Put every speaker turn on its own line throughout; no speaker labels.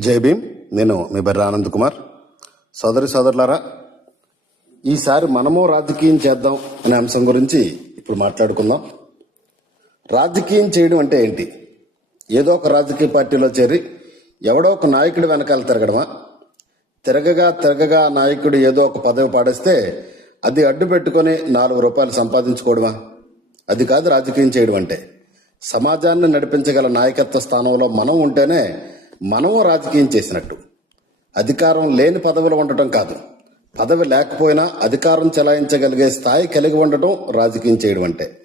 జై భీమ్. నేను మీ బర్ర ఆనంద్ కుమార్. సోదరి సోదరులారా ఈసారి మనము రాజకీయం చేద్దాం అనే అంశం గురించి ఇప్పుడు మాట్లాడుకుందాం. రాజకీయం చేయడం అంటే ఏంటి? ఏదో ఒక రాజకీయ పార్టీలో చేరి ఎవడో ఒక నాయకుడి వెనకాల తిరగడమా? తిరగగా తిరగగా నాయకుడు ఏదో ఒక పదవి పాడేస్తే అది అడ్డు పెట్టుకొని నాలుగు రూపాయలు సంపాదించుకోవడమా? అది కాదు రాజకీయం చేయడం అంటే. సమాజాన్ని నడిపించగల నాయకత్వ స్థానంలో మనం ఉంటేనే మనము రాజకీయం చేసినట్టు. అధికారం లేని పదవిలో ఉండటం కాదు. పదవి లేకపోయినా అధికారం చెలాయించగలిగే స్థాయి కలిగి ఉండటం రాజకీయం చేయడం అంటే.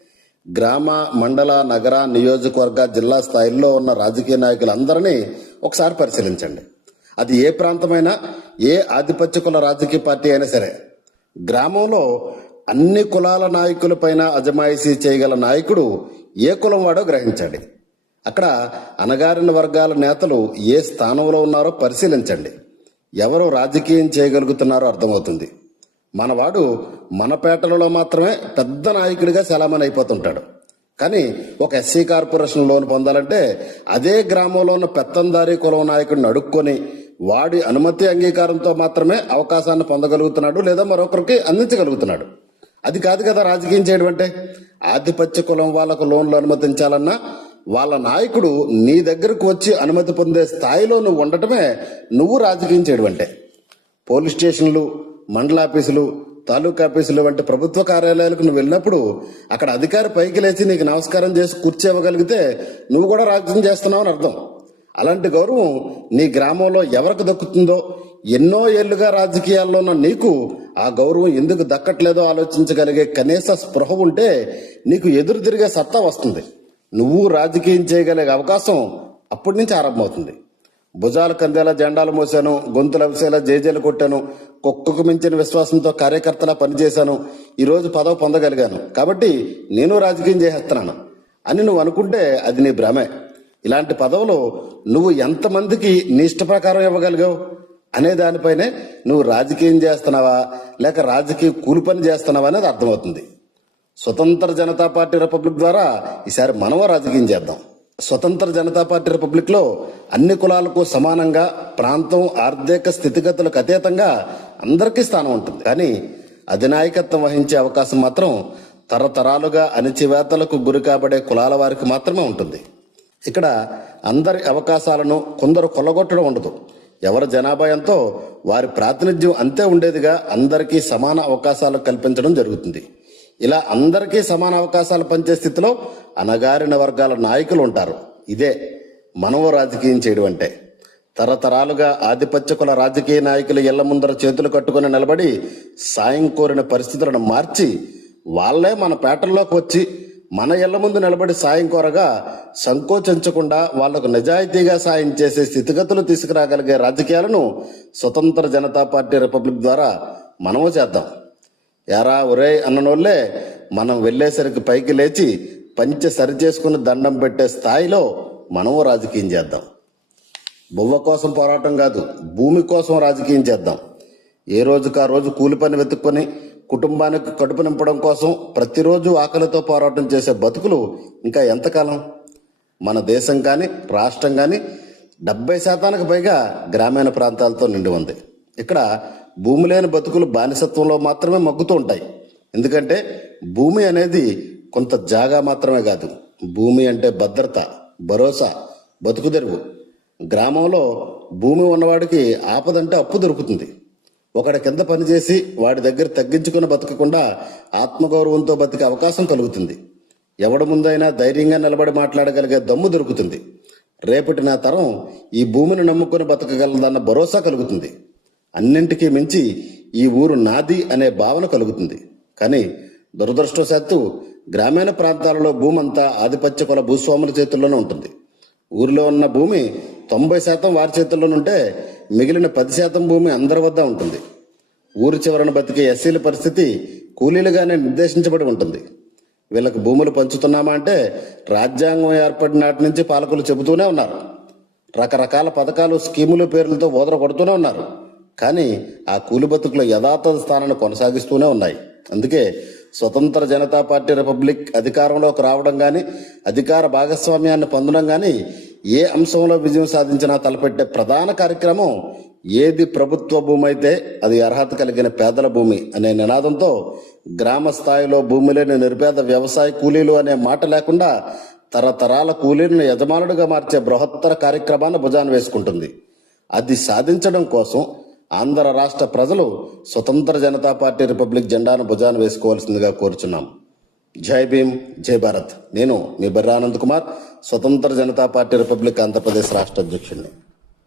గ్రామ మండల నగర నియోజకవర్గ జిల్లా స్థాయిల్లో ఉన్న రాజకీయ నాయకులందరినీ ఒకసారి పరిశీలించండి. అది ఏ ప్రాంతమైనా ఏ ఆధిపత్య కుల రాజకీయ పార్టీ అయినా సరే. గ్రామంలో అన్ని కులాల నాయకులపైన అజమాయిషీ చేయగల నాయకుడు ఏ కులం వాడో గ్రహించండి. అక్కడ అణగారిన వర్గాల నేతలు ఏ స్థానంలో ఉన్నారో పరిశీలించండి. ఎవరు రాజకీయం చేయగలుగుతున్నారో అర్థమవుతుంది. మనవాడు మన పేటలలో మాత్రమే పెద్ద నాయకుడిగా చలామణి అయిపోతుంటాడు. కానీ ఒక ఎస్సీ కార్పొరేషన్ లోన్ పొందాలంటే అదే గ్రామంలో ఉన్న పెత్తందారీ కులం నాయకుడిని అడుక్కొని వాడి అనుమతి అంగీకారంతో మాత్రమే అవకాశాన్ని పొందగలుగుతున్నాడు లేదా మరొకరికి అందించగలుగుతున్నాడు. అది కాదు కదా రాజకీయం చేయడం అంటే. ఆధిపత్య కులం వాళ్ళకు లోన్లు అనుమతించాలన్నా వాళ్ళ నాయకుడు నీ దగ్గరకు వచ్చి అనుమతి పొందే స్థాయిలో నువ్వు ఉండటమే నువ్వు రాజకీయం చేయడం అంటే. పోలీస్ స్టేషన్లు మండల ఆఫీసులు తాలూకా ఆఫీసులు వంటి ప్రభుత్వ కార్యాలయాలకు నువ్వు వెళ్ళినప్పుడు అక్కడ అధికారి పైకి లేచి నీకు నమస్కారం చేసి కుర్చీ ఇవ్వగలిగితే నువ్వు కూడా రాజకీయం చేస్తున్నావు అని అర్థం. అలాంటి గౌరవం నీ గ్రామంలో ఎవరికి దక్కుతుందో ఎన్నో ఏళ్ళుగా రాజకీయాల్లో ఉన్న నీకు ఆ గౌరవం ఎందుకు దక్కట్లేదో ఆలోచించగలిగే కనీస స్పృహ ఉంటే నీకు ఎదురు తిరిగే సత్తా వస్తుంది. నువ్వు రాజకీయం చేయగలిగే అవకాశం అప్పటి నుంచి ఆరంభమవుతుంది. భుజాలు కందేలా జెండాలు మోసాను గొంతులు అవిసేలా జేజేలు కొట్టాను కుక్కకు మించిన విశ్వాసంతో కార్యకర్తలా పనిచేశాను ఈరోజు పదవి పొందగలిగాను. కాబట్టి నేను రాజకీయం చేసేస్తున్నాను అని నువ్వు అనుకుంటే అది నీ భ్రమే. ఇలాంటి పదవులు నువ్వు ఎంతమందికి నీ ఇష్ట ప్రకారం ఇవ్వగలిగావు? అనే దానిపైనే నువ్వు రాజకీయం చేస్తున్నావా? లేక రాజకీయ కూలి పని చేస్తున్నావా అనేది అర్థమవుతుంది. స్వతంత్ర జనతా పార్టీ రిపబ్లిక్ ద్వారా ఈసారి మనవ రాజకీయం చేద్దాం. స్వతంత్ర జనతా పార్టీ రిపబ్లిక్లో అన్ని కులాలకు సమానంగా ప్రాంతం ఆర్థిక స్థితిగతులకు అతీతంగా అందరికీ స్థానం ఉంటుంది. కానీ అధినాయకత్వం వహించే అవకాశం మాత్రం తరతరాలుగా అణిచివేతలకు గురి కాబడే కులాల వారికి మాత్రమే ఉంటుంది. ఇక్కడ అందరి అవకాశాలను కొందరు కొల్లగొట్టడం ఉండదు. ఎవరి జనాభా ఎంతో వారి ప్రాతినిధ్యం అంతే ఉండేదిగా అందరికీ సమాన అవకాశాలు కల్పించడం జరుగుతుంది. ఇలా అందరికీ సమాన అవకాశాలు పంచే స్థితిలో అణగారిన వర్గాల నాయకులు ఉంటారు. ఇదే మనవ రాజకీయం చేయడం అంటే. తరతరాలుగా ఆధిపత్యకుల రాజకీయ నాయకులు ఇళ్ళ ముందర చేతులు కట్టుకుని నిలబడి సాయం కోరిన పరిస్థితులను మార్చి వాళ్ళే మన పేటల్లోకి వచ్చి మన ఇళ్ళ ముందు నిలబడి సాయం కోరగా సంకోచించకుండా వాళ్ళకు నిజాయితీగా సాయం చేసే స్థితిగతులు తీసుకురాగలిగే రాజకీయాలను స్వతంత్ర జనతా పార్టీ రిపబ్లిక్ ద్వారా మనము చేద్దాం. ఎరా ఒరే అన్ననోళ్ళే మనం వెళ్ళేసరికి పైకి లేచి పంచె సరి చేసుకుని దండం పెట్టే స్థాయిలో మనము రాజకీయం చేద్దాం. బువ్వ కోసం పోరాటం కాదు భూమి కోసం రాజకీయం చేద్దాం. ఏ రోజుకు ఆ రోజు కూలి పని వెతుక్కొని కుటుంబానికి కడుపు నింపడం కోసం ప్రతిరోజు ఆకలితో పోరాటం చేసే బతుకులు ఇంకా ఎంతకాలం? మన దేశం కానీ రాష్ట్రం కానీ డెబ్బై శాతానికి పైగా గ్రామీణ ప్రాంతాలతో నిండి ఉంది. ఇక్కడ భూమి లేని బతుకులు బానిసత్వంలో మాత్రమే మగ్గుతూ ఉంటాయి. ఎందుకంటే భూమి అనేది కొంత జాగా మాత్రమే కాదు. భూమి అంటే భద్రత భరోసా బతుకు తెరువు గ్రామంలో భూమి ఉన్నవాడికి ఆపదంటే అప్పు దొరుకుతుంది. ఒకడి కింద పనిచేసి వాడి దగ్గర తగ్గించుకుని బతకకుండా ఆత్మగౌరవంతో బతికే అవకాశం కలుగుతుంది. ఎవడి ముందైనా ధైర్యంగా నిలబడి మాట్లాడగలిగే దమ్ము దొరుకుతుంది. రేపటి నా తరం ఈ భూమిని నమ్ముకుని బతకగలదన్న భరోసా కలుగుతుంది. అన్నింటికీ మించి ఈ ఊరు నాది అనే భావన కలుగుతుంది. కానీ దురదృష్టవశాత్తు గ్రామీణ ప్రాంతాలలో భూమంతా ఆధిపత్య కుల భూస్వాముల చేతుల్లోనే ఉంటుంది. ఊరిలో ఉన్న భూమి తొంభై శాతం వారి చేతుల్లోనుంటే మిగిలిన పది శాతం భూమి అందరి వద్ద ఉంటుంది. ఊరి చివరన బతికే ఎస్సీల పరిస్థితి కూలీలుగానే నిర్దేశించబడి ఉంటుంది. వీళ్ళకు భూములు పంచుతున్నామా అంటే రాజ్యాంగం ఏర్పడిన నాటి నుంచి పాలకులు చెబుతూనే ఉన్నారు. రకరకాల పథకాలు స్కీములు పేర్లతో ఓదర కొడుతూనే ఉన్నారు. కానీ ఆ కూలి బతుకుల యథాతథ స్థానాన్ని కొనసాగిస్తూనే ఉన్నాయి. అందుకే స్వతంత్ర జనతా పార్టీ రిపబ్లిక్ అధికారంలోకి రావడం కానీ అధికార భాగస్వామ్యాన్ని పొందడం కానీ ఏ అంశంలో విజయం సాధించినా తలపెట్టే ప్రధాన కార్యక్రమం ఏది ప్రభుత్వ భూమి అయితే అది అర్హత కలిగిన పేదల భూమి అనే నినాదంతో గ్రామ స్థాయిలో భూమి లేని నిరుపేద వ్యవసాయ కూలీలు అనే మాట లేకుండా తరతరాల కూలీలను యజమానుడిగా మార్చే బృహత్తర కార్యక్రమాన్ని భుజాన వేసుకుంటుంది. అది సాధించడం కోసం ఆంధ్ర రాష్ట్ర ప్రజలు స్వతంత్ర జనతా పార్టీ రిపబ్లిక్ జెండాను భుజాన వేసుకోవాల్సిందిగా కోరుచున్నాం. జై భీమ్ జై భారత్. నేను మీ బర్రానంద్ కుమార్ స్వతంత్ర జనతా పార్టీ రిపబ్లిక్ ఆంధ్రప్రదేశ్ రాష్ట్ర అధ్యక్షుడిని